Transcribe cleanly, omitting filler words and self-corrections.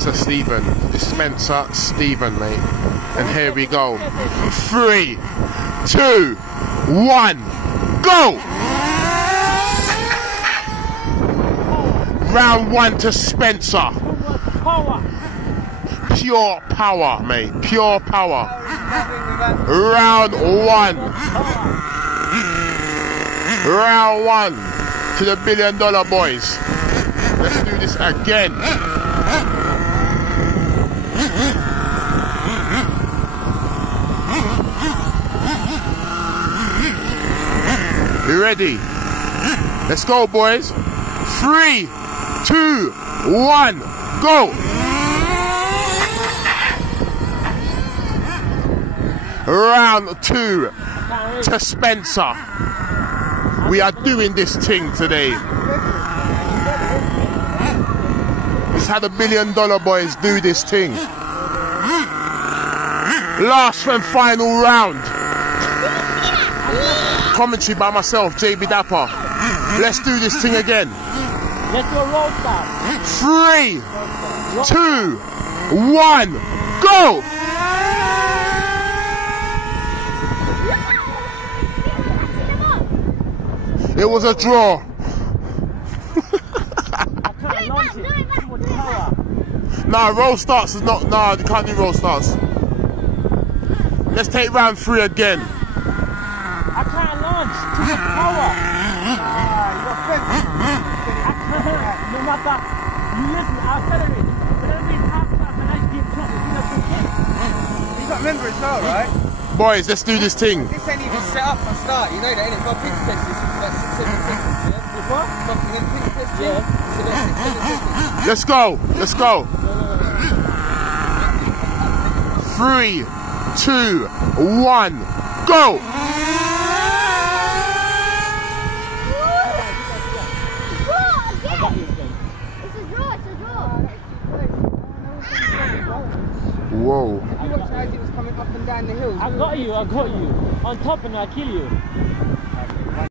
Spencer Stephen. This is Spencer Stephen, mate. And here we go. 3, 2, 1, go! Round 1 to Spencer. Pure power, mate. Pure power. Round 1. Round 1 to the $1 billion boys. Let's do this again. You ready? Let's go, boys. 3, 2, 1, go! Round 2 to Spencer. We are doing this thing today. This is how the $1 billion boys do this thing. Last and final round. Commentary by myself, JB Dapper. Let's do this thing again. Let's go roll start. 3, 2, 1, go! It was a draw. Nah, roll starts is not. Nah, you can't do roll starts. Let's take round 3 again. I can't launch. Too much power. No matter. You listen, I'll accelerate. You got to remember as well, right? Boys, let's do this thing. This ain't even set up for start, you know that, ain't it? Got pitch test, it's about 6, 7 seconds, yeah? What? Got pitch test, yeah? So that's 6, 7 seconds. Let's go, let's go. 3, 2, 1, go! Whoa. You watch as it was coming up and down the hills. I got you. On top and I'll kill you.